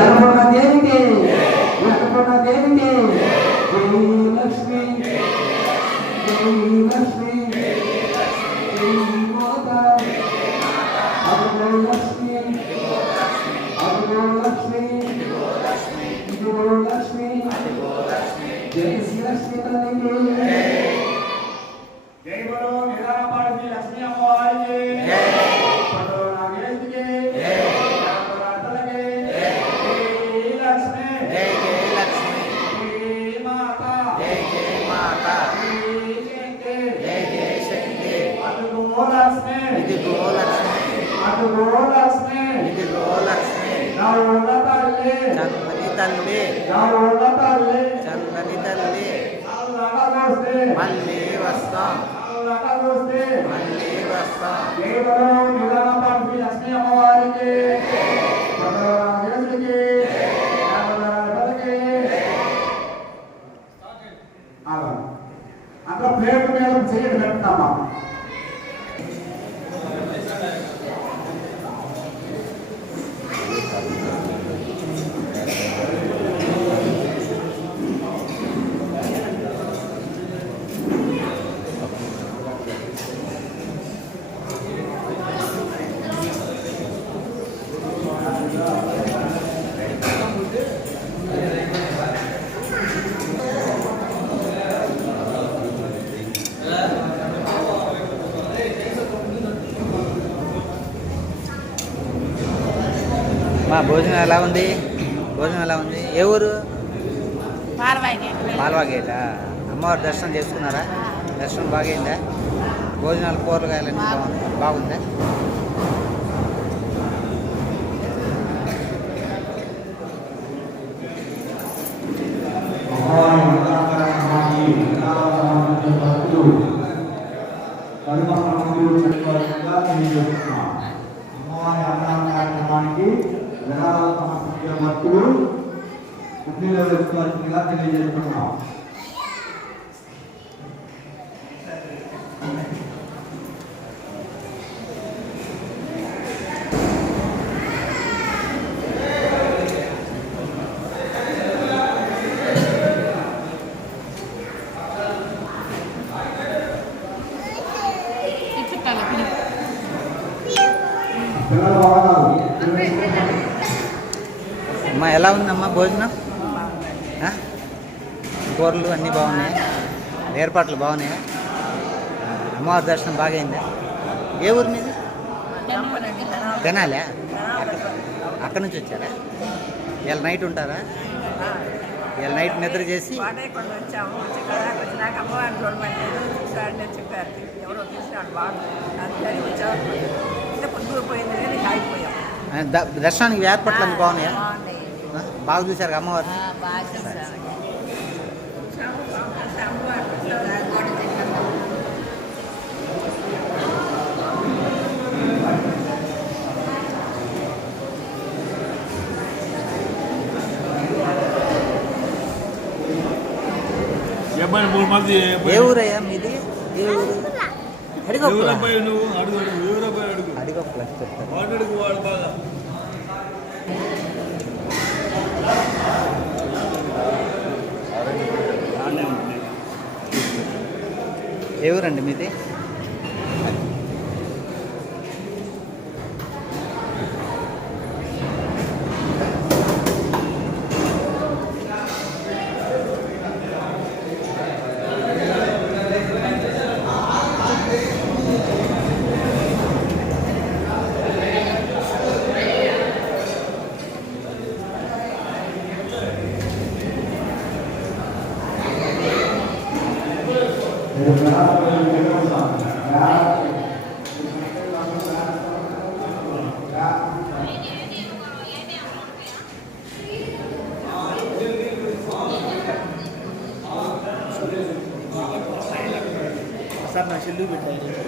అన్నపూర్ణ దేవికి అన్నపూర్ణ దేవికి జై లక్ష్మి జై లక్ష్మి జై మాత అదిగో లక్ష్మి అదిగో లక్ష్మి ఇదిగో లక్ష్మి జై శ్రీ లక్ష్మి తల్లికి జై బలో నిరాపాడి లక్ష్మీ అమ్మవారికి తల్లి చల్లని తల్లి మళ్ళీ వస్తాం మళ్ళీ వస్తాం. లక్ష్మీ అమ్మవారికి అంతా ప్లేట్ మీద చేయడం పెడతామా మా భోజనం ఎలా ఉంది? భోజనం ఎలా ఉంది? ఏ ఊరు? పాల్వా గేట. అమ్మవారి దర్శనం చేసుకున్నారా? దర్శనం బాగైందా? భోజనాలు కూరగాయలన్నీ బాగుందా? అమ్మవారి అన్నదాన కార్యక్రమానికి భక్తులు పుట్టినరోజు వేసుకోవాల్సిందిగా తెలియజేస్తున్నాం. అమ్మా ఎలా ఉందమ్మా భోజనం? కూరలు అన్నీ బాగున్నాయి, ఏర్పాట్లు బాగున్నాయా? అమ్మవారి దర్శనం బాగైందా? ఏ ఊరు మీది? తెనాలా? అక్కడి నుంచి వచ్చారా? ఇవాళ నైట్ ఉంటారా? ఇవాళ నైట్ నిద్ర చేసి దర్శనానికి ఏర్పాట్లు అన్నీ బాగున్నాయా? బాగా చూశారు అమ్మవారిని? ఏ ఊరయ్యా మీది? ఏ ఊరు? ఏ ఊరండి మీది? సార్ నా చెల్లు పెట్టారు.